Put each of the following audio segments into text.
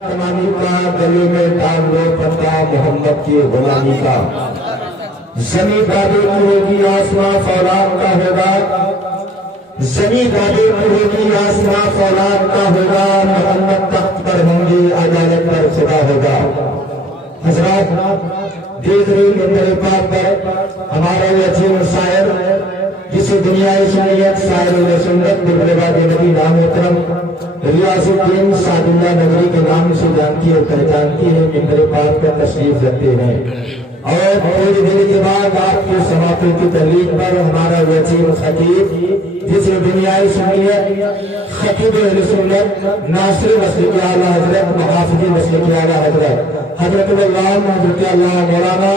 गुलामी का गले में डाल लो पत्ता मोहम्मद की गुलामी का। जमीन दादे की होगी आसमां फौलाद का होगा, जमीन दादे की होगी आसमां फौलाद का होगा। मोहम्मद तख्त पर होंगे अदालत पर खुदा होगा। हजरात देख रहे मेरे पाक पर हमारा ये अजीम शायर जिसे दुनिया शरीयत शायर सुन्नत बिलवाद नबी नाम मोहतरम रियाजुद्दीन सादुल्लाह नगरी के नाम से जानती है पहचानती है कि मेरे पास पर तशरीफ रखते हैं। और थोड़ी देर के बाद आपके समाप्ति की तहरीक पर हमारा वजीर खतीब जिसे दुनिया शरीयत खतीब सुन्नत नासिर मसलिक आला हजरत मुहाफिज मसलिक आला हजरत मौलाना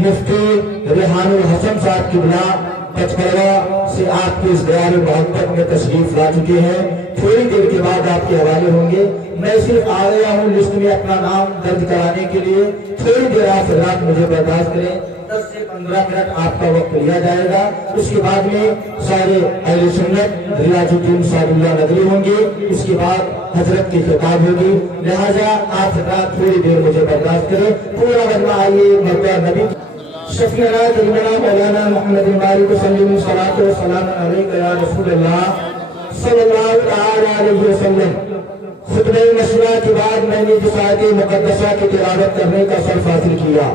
मुफ्ती रेहानुल हसन साहब किबला पचकड़वा से आपके इस दयाल मोहब्बत में तशरीफ ला चुके हैं। थोड़ी देर के बाद आपके हवाले होंगे। मैं सिर्फ आ गया हूँ लिस्ट में अपना नाम दर्ज कराने के लिए। थोड़ी देर आप रात मुझे बर्दाश्त करें, 10 से 15 मिनट आपका वक्त लिया जाएगा। उसके बाद में सारे अहले सुन्नत रियाजुद्दीन सादुल्लाह नगरी होंगे। उसके बाद हजरत की खिताब होगी, लिहाजा आप रात थोड़ी देर मुझे बर्दाश्त करें। पूरा वरना आइए मर्दा नबी शफीअना जमीना मौलाना मोहम्मद मालिक सल्लल्लाहु अलैहि या रसूलल्लाह सल्लल्लाहु अलैहि वसल्लम। खुतबे मशवरा के बाद मैंने जिस आयत मुकद्दसा की तिलावत करने का शर्फ हासिल किया।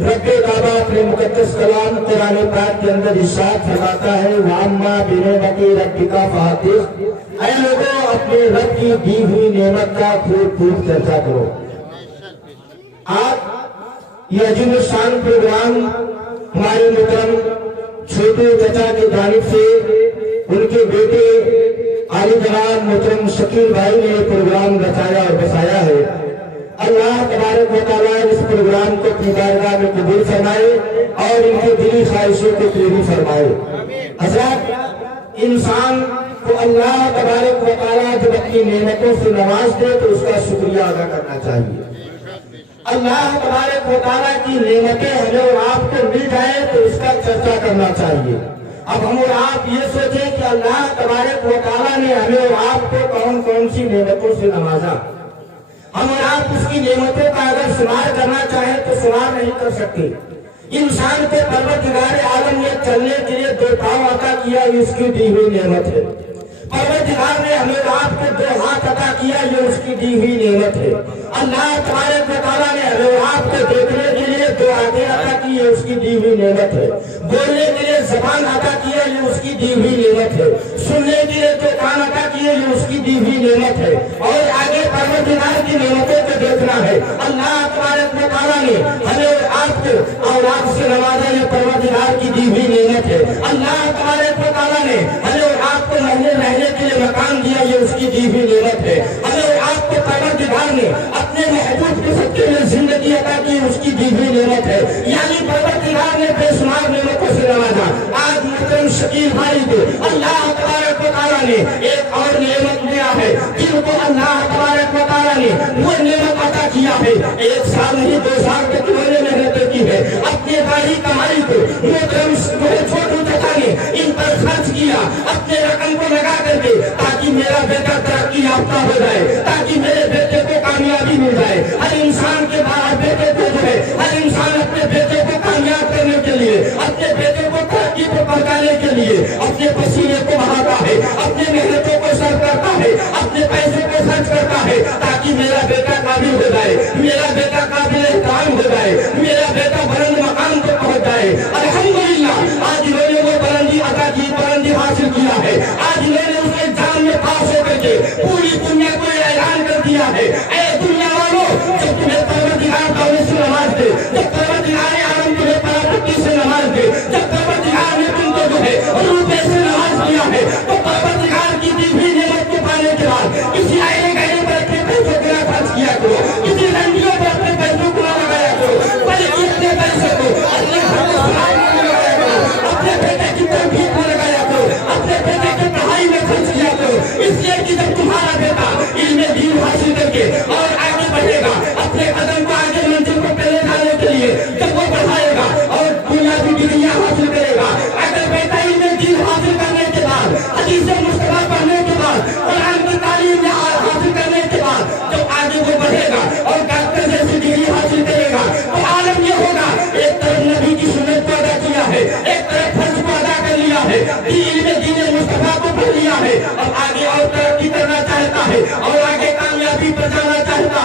रब्बे काबा अपने मुकद्दस कलाम कुरान पाक के अंदर इरशाद फरमाता है, वाम्मा बिनेमति रब्बिका फहदिस। ऐ लोगों, अपने रब की दी हुई नेमत का खूब खूब चर्चा करो। आज ये अजीम शान प्रोग्राम हमारे मुहतरम छोटे चचा की जानिब से उनके बेटे आली जनाब मुहतरम शकील भाई ने प्रोग्राम रचाया और बसाया है। अल्लाह तबारक व तआला इस प्रोग्राम को अपनी बारगाह में कबूल फरमाए और इनके दिली ख्वाहिशों को पूरी फरमाए। हज़रत, इंसान को अल्लाह तबारक व तआला जब अपनी नेमतों से नवाज दे तो उसका शुक्रिया अदा करना चाहिए। अल्लाह तबारक व तआला की नेमतें हमें और आपको मिल जाए तो उसका चर्चा करना चाहिए। अब हम और आप ये सोचें कि अल्लाह तबारक व तआला ने हमें और आपको कौन कौन सी नेमतों से नवाजा। हम और आप उसकी नेमतों का अगर शुमार करना चाहें तो शुमार नहीं कर सकते। इंसान को परवरदिगार आलम ने चलने के लिए 2 पांव अता किया, ये उसकी दी हुई नेमत है। परवरदिगार ने हमें और आपको 2 हाथ अता किया, ये उसकी दी हुई नेमत है। अल्लाह तबारक व तआला ने हमें और आपको देखने के लिए 2 आंखें अता की, ये उसकी दी हुई नेमत है। बोलने के लिए ज़बान अता किया, ये उसकी दी हुई नेमत है। सुनने के लिए 2 कान अता किए, ये उसकी दी हुई नेमत है। और आगे परवरदिगार की नेमतों को देखना है। अल्लाह तबारक व तआला ने हमें और आपको औलाद से नवाजा, ये परवरदिगार की दी हुई नेमत है। अल्लाह तबारक व तआला ने हमें और आपको रहने के लिए मकान दिया, ये उसकी दी हुई नेमत है। हमें और आपको परवरदिगार ने अपने महबूब के सबके लिए जिंदगी अता की, उसकी दी हुई नेमत है। यानी परवरदिगार ने बेशुमार नेमतों से नवाजा। आज मुहतरम शकील भाई को अल्लाह तबारक व तआला ने एक और नेमत दिया है, जिनको अल्लाह तबारक व तआला ने वो नेमत अता किया है। 1 साल नहीं 2 साल तक उन्होंने मेहनत की है। अपनी बारी कमाई को मुहतरम छोटू चचा ने इन पर खर्च किया, अपने रकम को लगा करके, ताकि मेरा बेटा तरक्की याफ्ता हो जाए, ताकि मेरे बेटे को कामयाबी मिल जाए। हर इंसान के बाहर बेटे को जो है, हर इंसान अपने बेटे को कामयाब करने के लिए, अपने बेटे को तरक्की पर पहुंचाने के लिए अपने पसीने को बहाता है, अपने मेहनतों को सर्व करता है, अपने पैसे को खर्च करता है, ताकि मेरा बेटा काबिल हो जाए, मेरा बेटा काबिल एहतराम हो जाए, मेरा बेटा बुलंद मकाम पर पहुंच जाए। अल्हम्दुलिल्लाह, आज इन्होंने वो बुलंदी अता की, बुलंदी हासिल किया है। आज इन्होंने उस एग्जाम में पास होकर के पूरी दुनिया को ऐलान कर दिया है, ऐ दुनिया वालों, जब तुम्हें परवरदिगार दौलत से नवाज दे, जब परवरदिगार आलम तुम्हें परापत्ती से नवाज दे, जब परवरदिगार ने तुमको जो है रुपए से नवाज दिया है, तो परवरदिगार की दी हुई नेमत को पाने के बाद किसी आईने गहने पर अपने पैसों को ना खर्च किया करो, किसी रंडियों पर अपने पैसों को ना लगाया करो, बल्कि अपने पैसे को अल्लाह में लगाया करो, अपने बेटे की तरबियत में लगाया करो, अपने बेटे की पढ़ाई में खर्च किया करो। इसलिए कि जब तुम्हारा बेटा इल्म दीन हासिल करके और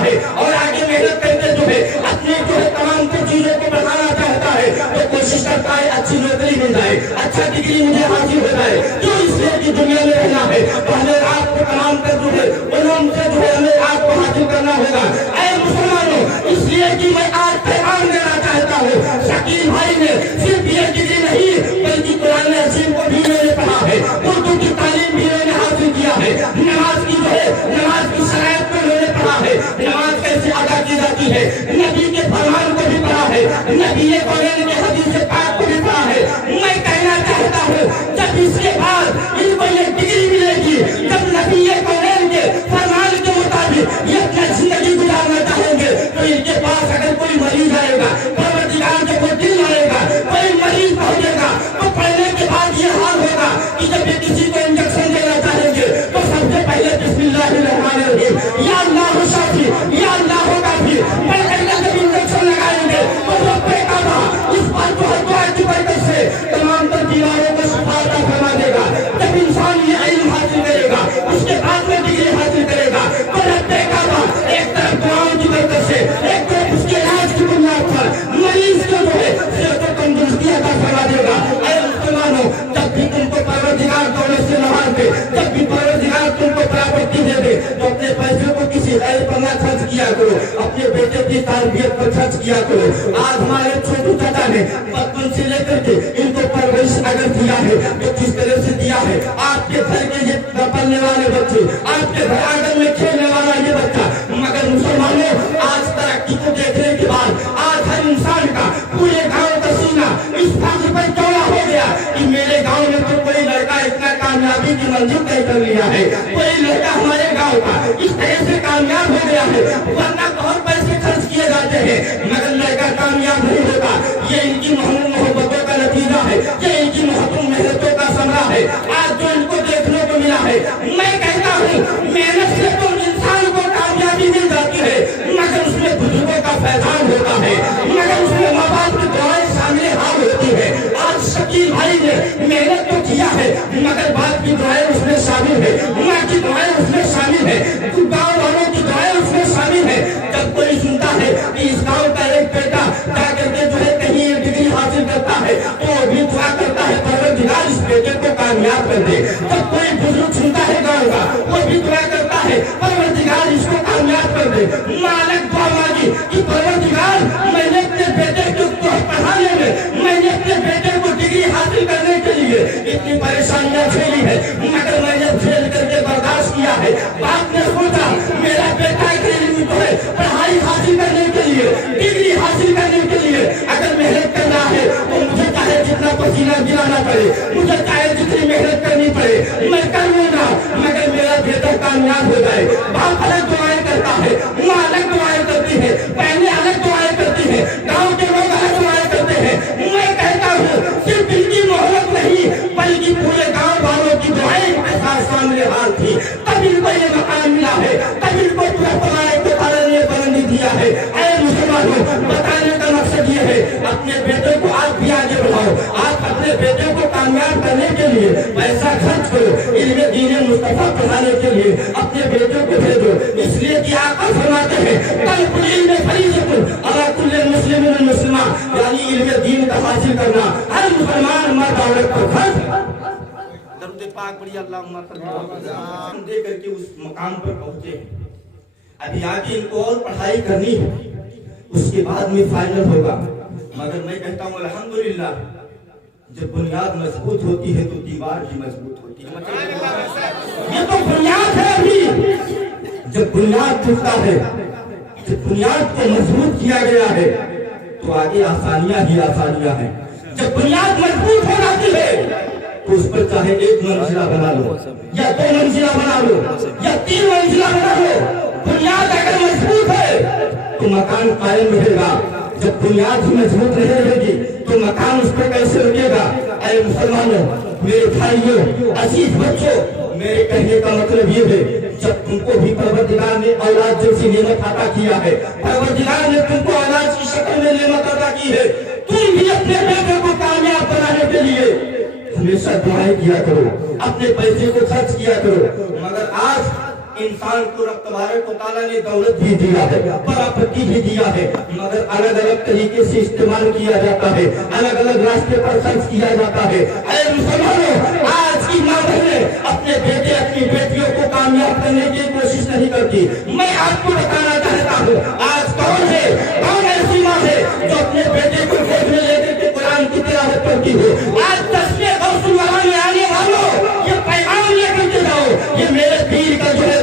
है और आगे मेहनत करके जो है अपनी जो है तमाम चीजों को बढ़ाना चाहता है, तो कोशिश करता है अच्छी नौकरी मिल जाए, अच्छा डिग्री मुझे हासिल हो जाए, जो इसलिए की दुनिया में रहना है, पहले रात को तमाम कर जो है उन्होंने से जो है हमें रात को हासिल करना होगा। ऐ मुसलमानों, इसलिए कि मैं आज पैगाम देना चाहता हूँ, शकील भाई ने सिर्फ ये डिग्री नहीं बल्कि कुरान हकीम को भी मैंने पढ़ा है, उर्दू की तालीम भी मैंने हासिल किया है, नमाज की जो है नमाज की शरायत को मैंने पढ़ा है, नमाज कैसे अदा की जाती है, नबी के फरमान को भी पढ़ा है, नबी के हदीस पाक को भी पढ़ा है। मैं कहना चाहता हूँ जब इसके बाद इनको ये डिग्री मिलेगी, जब नबी के फरमान के मुताबिक ये अपना जिंदगी गुजारना चाहेंगे, तो इनके पास अगर कोई मरीज आएगा, परवरदिगार के कोई दिल आएगा, कोई मरीज पहुंचेगा, तो पढ़ने के बाद ये हाल होगा कि जब ये किसी को इंजेक्शन देना चाहेंगे तो सबसे पहले बिस्मिल्लाहिर्रहमानिर्रहीम या अल्लाह शाफी या अल्लाह काफी पढ़कर जब इंजेक्शन लगाएंगे तो रब्बे काबा इस बात को दुआ की बरकत से तमाम तर बीमारों को शिफा अता फरमा देगा। जब इंसान ये इल्म हासिल करेगा, उसके बाद में डिग्री हासिल करेगा, तो रब्बे काबा एक तरफ दुआओं की बरकत से, एक तरफ उसके इलाज की बुनियाद पर मरीज को जो है सेहत और तंदुरुस्ती अता फरमा देगा। ऐ मुसलमानों, जब भी तुमको परवरदिगार दौलत से नवाज दे, जब भी परवरदिगार तुमको प्राप्ति दे दे, तो अपने पैसे को किसी गैर पर ना खर्च किया करो, अपने बेटे की तरबियत पर खर्च किया करो। आज हमारे छोटू चाचा ने बचपन से लेकर के इनको परवरिश अगर दिया है तो किस तरह से दिया है। आपके घर के ये पलने वाले बच्चे, आपके घर आंगन में खेलने वाला ये बच्चा, मगर मुसलमानों आज तरक्की को देखने के बाद आज हर इंसान का पूरे गांव का सीना इस बात पर चौड़ा हो गया कि मेरे गांव में तो कोई लड़का इतना कामयाबी की मंजिल तय कर लिया है, कोई लड़का हमारे गांव का इस तरह से कामयाब हो गया है। वरना बहुत पैसे खर्च किए जाते हैं मगर लड़का कामयाब नहीं होता। ये इनकी मोहब्बतों का नतीजा है, ये इनकी मेहनतों का समरा है आज जो इनको देखने को मिला है। मैं कहता हूँ मेहनत से तो इंसान को कामयाबी मिल जाती है, मगर उसमें बुजुर्गों का फैजान होता है, मगर उसमें माँ बाप की दुआएं शामिल हाल होती है। आज शकील भाई ने मेहनत तो किया है मगर बाप की दुआएं उसमें शामिल है, माँ की दुआएं उसमें शामिल है, गाँव वालों की दुआएं उसमें शामिल है। जब कोई सुनता है कि इस गाँव का एक बेटा जाकर के जो है कहीं एक डिग्री हासिल करता है तो वो भी दुआ करता है परवरदिगार इस बेटे को कामयाब कर दे। जब कोई बुजुर्ग सुनता है गाँव का, वो भी दुआ करता है परवरदिगार इसको कामयाब कर दे। मालक दुआ मांगी कि परवरदिगार मैंने अपने बेटे को पढ़ाने में, मैंने अपने बेटे को डिग्री हासिल करने के लिए इतनी परेशानियां झेली है मगर मैंने झेल करके बर्दाश्त किया है। बाप ने सोचा मेरा बेटा जो है पढ़ाई हासिल करने के लिए, डिग्री हासिल करने के लिए अगर मेहनत करना है तो मुझे चाहे जितना पसीना गिराना पड़े, मुझे चाहे जितनी मेहनत करनी पड़े, मैं कर लूंगा मगर मेरा बेटा कामयाब हो जाए। बाप अलग दुआएं करता है, माँ अलग दुआएं करती है, बहनें अलग दुआएं करती है, गाँव के लोग अलग दुआएं करते हैं। मैं कहता हूँ सिर्फ इनकी मोहब्बत नहीं बल्कि पूरे गाँव वालों की दुआएं इनके साथ सामने हाल थी, तब इनको ये मकान मिला है, तब इनको पूरा पढ़ाने के कारण ये बुलंदी दिया है। ऐ मुसलमानों, बताने का मकसद ये है अपने बेटे को आप भी आगे बढ़ाओ, आप अपने बेटे को कामयाब करने के लिए पैसा खर्च करो, इल्म दीन मुस्तफा पढ़ाने के लिए अपने बेटे को भेजो। इसलिए कि आप फरमाते हैं कल कुल इल्म फरीज़तुन अला कुल्लि मुस्लिमिन व मुस्लिमा, यानी इल्म दीन का हासिल करना हर मुसलमान मर्द औरत पर फर्ज। पाक पढ़िए अल्लाहुम्मा हम दे करके उस मकाम पर पहुंचे। अभी आगे इनको और पढ़ाई करनी है, उसके बाद में फाइनल होगा। मगर मैं कहता हूँ अल्हम्दुलिल्लाह, जब बुनियाद मजबूत होती है तो दीवार भी मजबूत होती है। ये तो बुनियाद है। अभी जब बुनियाद टूटता है, जब बुनियाद को मजबूत किया गया है तो आगे आसानियां ही आसानियां हैं। जब बुनियाद मजबूत हो जाती है तो उस पर चाहे एक मंजिला बना लो या दो मंजिला बना लो या तीन मंजिला बना लो, बुनियाद अगर मजबूत है तो मकान कायम रहेगा। जब बुनियाद ही मजबूत नहीं रहेगी तो मकान उस पर कैसे रुकेगा। ऐ मुसलमानों, मेरे भाइयों, अजीज बच्चों, मेरे कहने का मतलब ये है जब तुमको भी परवरदिगार ने औलाद जैसी नेमत अता किया है, परवरदिगार ने तुमको औलाद की शक्ल में नेमत अता की है, तुम भी अपने बेटे को कामयाब बनाने के लिए हमेशा दुआएं किया करो, अपने पैसे को खर्च किया करो। मगर आज इंसान को रब तबारक व तआला ने दौलत भी दिया है, प्रॉपर्टी भी दिया है, मगर अलग अलग तरीके से इस्तेमाल किया जाता है, अलग अलग रास्ते पर खर्च किया जाता है। ऐ मुसलमानों, आज की माँ बहनें अपने बेटे अपनी बेटियों को कामयाब करने की कोशिश नहीं करती। मैं आपको बताना चाहता हूँ, आज कौन ऐसी माँ है जो अपने बेटे को गोद में लेकर के कुरान की तिलावत करती हो। आज तस्वीर गौसुल वाला में आने वालों, ये पैगाम लेकर के जाओ, ये मेरे पीर का जो है,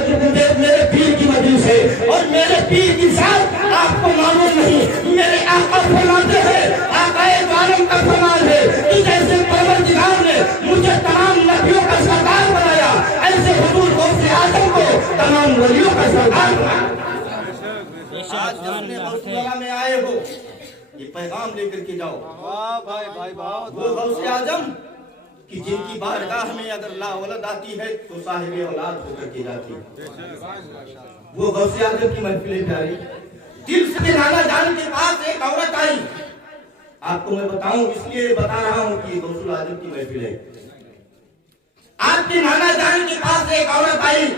मेरे पीर की मजलिस है, और मेरे पीर की साथ आपको मालूम नहीं, मेरे आका फरमाते हैं, आकाए आलम का फरमान है कि जैसे परवरदिगार ने मुझे तमाम नबियों का सरदार बनाया, ऐसे हुजूर गौसे आजम को तमाम वलियों का सरदार बनाया। आज जिसने गौसुल वाला में आए हो, ये पैगाम लेकर के जाओ। वाह भाई भाई वाह। वो गौसे आजम कि जिनकी बारगाह में अगर लावलद आती है तो साहिब औलाद होकर के जाती है। वो गौसे आजम की महफिलें प्यारी। दिल से नाना जान के पास एक औरत आई, आपको मैं बताऊं इसलिए बता रहा हूं कि गौसुल आजम की महफिल है। आपके नाना जान के पास एक औरत आई,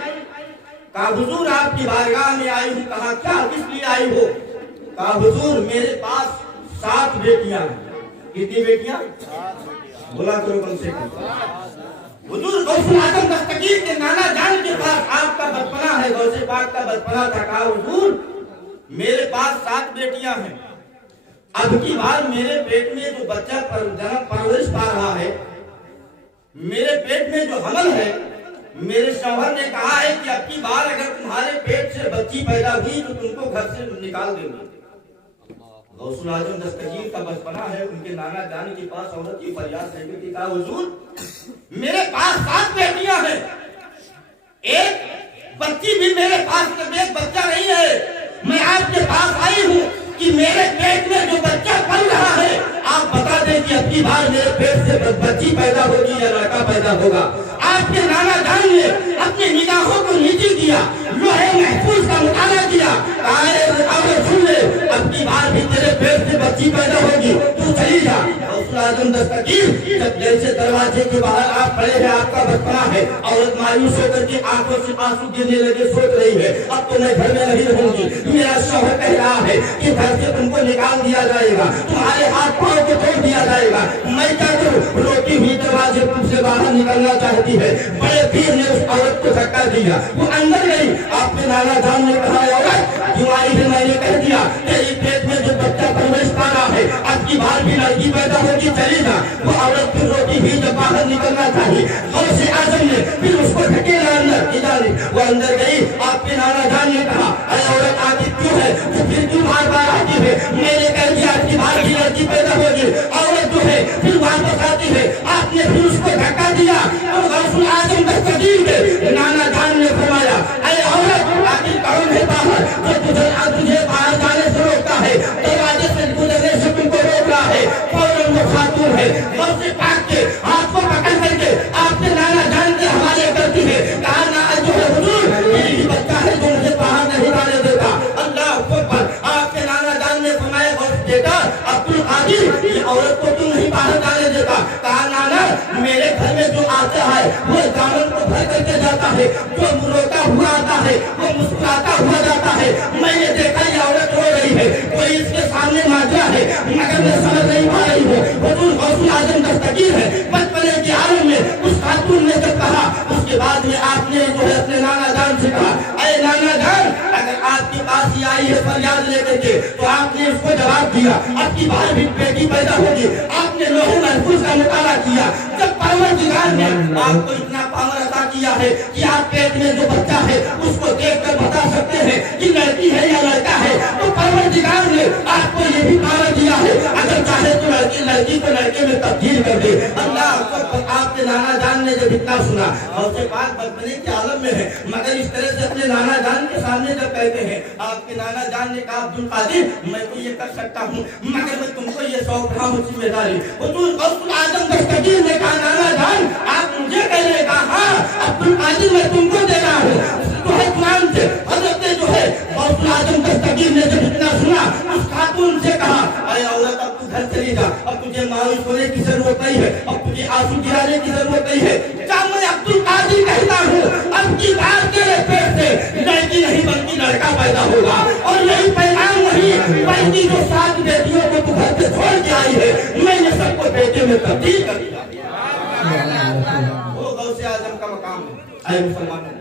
कहा हुजूर आपकी बारगाह में आई हूं। कहा क्या, किस लिए आई हो? कहा हुजूर मेरे पास 7 बेटियां हैं। कितनी बेटियां? बोला करो कम से कम। हुजूर गौसुल आजम दस्तगीर के नाना जान के पास आपका बचपना है, गौसे पाक का बचपना था। कहा हुजूर मेरे पास 7 बेटियां हैं, अब की बार मेरे पेट में जो बच्चा जन्म परवरिश पा रहा है, मेरे पेट में जो हमल है, मेरे शौहर ने कहा है कि अब की बार अगर तुम्हारे पेट से बच्ची पैदा हुई तो तुमको घर से निकाल देंगे। गौसुल आजम दस्तगीर का बचपना है, उनके नाना जान के पास औरत की फरियाद लेकर के कहा हुजूर मेरे पास 7 बेटियां हैं, एक बच्ची भी मेरे पास एक बच्चा नहीं है। मैं आपके पास आई हूँ कि मेरे पेट में जो बच्चा पल रहा है, आप बता दें कि अब की बार मेरे पेट से बच्ची पैदा होगी या लड़का पैदा होगा। आपके नाना जान ने अपनी निगाहों को नीची किया, लोहे महफूज का मुताला किया, सुन ले अब की बार भी तेरे पेट से बच्ची पैदा होगी, तू चली जा। गौसुल आजम दस्तगीर जब जैसे दरवाजे के बाहर आप खड़े हैं, आपका बचपना है, औरत मायूस होकर के आंखों से आंसू गिरने लगे, सोच रही है अब तो मैं घर में नहीं रहूंगी, मेरा शौहर कह रहा है कि घर से तुमको निकाल दिया जाएगा, तुम्हारे हाथ पांव को तोड़ दिया जाएगा, मैं क्या करूं? रोटी हुई दरवाजे से बाहर निकलना चाहती है। बड़े पीर ने उस औरत को धक्का दिया, वो अंदर गई। आपके नाना जान ने कहा औरत बीमारी से मैंने कह दिया, तेरी पेट में जो बच्चा परवरिश पा रहा है, अब की बार भी लड़की पैदा होगी, चली जा। वो औरत फिर रोटी हुई जब बाहर निकलना चाहिए, गौसे आजम ने फिर उसको धकेला अंदर की जानिब, वो अंदर गई। आपके नाना जान ने कहा अरे औरत आती क्यों है, तो फिर क्यों बार बार आती है? मैंने कह दिया अब की बार भी लड़की पैदा होगी। औरत जो है फिर वापस आती है, आपने फिर उसको धक्का दिया। और गौसुल आजम दस्तगीर के नाना जान ने फरमाया अरे औरत आखिर कौन है बाहर जो तुझे बाहर जाने से रोकता है, दरवाजे से गुजरने से तुमको रोक रहा है? कौन वो खातून है? गौसे पाक के हाथ को पकड़ करके आपके नाना जान के हवाले करती है। कहा ना जो है हुजूर यही बच्चा है जो मुझे बाहर नहीं जाने देता। अल्लाह अकबर। आपके नाना जान ने फरमाया बेटा अब्दुल कादिर ये औरत को तुम नहीं बाहर जाने देता। कहा नाना मेरे घर में जो आता है वो दामन को भर करके जाता है, जो रोता हुआ आता है वो मुस्कुराता हुआ जाता है। मैंने देखा ये औरत रो रही है, कोई इसके सामने माजरा है, मगर मैं समझ नहीं पा रही हूँ। हुजूर गौसुल आजम दस्तगीर है, बचपने के आलम में उस खातून ने जब कहा, उसके बाद में आपने जो है अपने नाना जान से कहा अरे नाना जान अगर आपके पास ही आई है फरियाद लेकर के, तो आपने उसको जवाब दिया अब की बार भी बेटी पैदा होगी। आपने लोहे महफूज का मुताला किया, जब परवरदिगार ने आपको इतना पावर अता किया है कि आप पेट में जो बच्चा है उसको देख कर बता सकते हैं कि लड़की है या लड़का है, तो परवरदिगार ने आपको ये भी पावर दिया है अगर चाहे तो लड़की को लड़के में तब्दील कर दे। अल्लाह आपके नाना जान ने जब इतना सुना, गौसे पाक बचपने के आलम में है, मगर इस तरह से अपने नाना जान के सामने जब कहते हैं, आपके नाना जान ने कहा अब्दुल कादिर मैं तो ये कर सकता हूँ, मगर मैं तुमको ये सौंप रहा हूँ जिम्मेदारी। हुजूर गौसुल आजम दस्तगीर ने कहा नाना जान आप मुझे कह रहे? कहा हाँ अब्दुल कादिर मैं तुमको दे रहा हूँ। तो है कुरान से हजरत जो है गौसुल आजम दस्तगीर ने जब इतना सुना, उस खातून से कहा अरे औरत अब तू घर चली जा, अब तुझे मायूस होने की जरूरत नहीं है, अब तुझे आंसू गिराने की जरूरत नहीं है, जा मैं عبد القادر کہتا ہوں اب کی بات تیرے پیٹ سے لڑکی نہیں بلکہ لڑکا پیدا ہوگا، اور یہی پیغام نہیں بلکہ جو 7 بیٹیوں کو تو گھر پہ چھوڑ کے آئی ہے میں نے سب کو بیٹے میں تبدیل کر دیا۔ وہ غوث اعظم کا مقام ہے۔ اے مسلمانوں،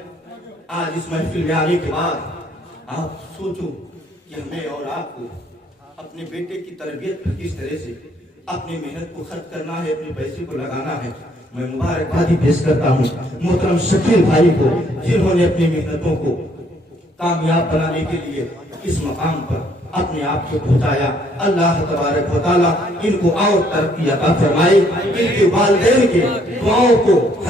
آج اس محفل میں آنے کے بعد آپ سوچو کہ ہمیں اور آپ کو اپنے بیٹے کی تربیت پر کس طرح سے اپنی محنت کو خرچ کرنا ہے، اپنے پیسے کو لگانا ہے۔ میں مبارکبادی پیش کرتا ہوں محترم شکیل بھائی کو، جنہوں نے اپنی محنتوں کو کامیاب بنانے کے لیے اس مقام پر اپنے آپ کو پہنچایا۔ اللہ تبارک و تعالیٰ ان کو اور ترقی عطا فرمائے، ان کے والدین کے دعاؤں کو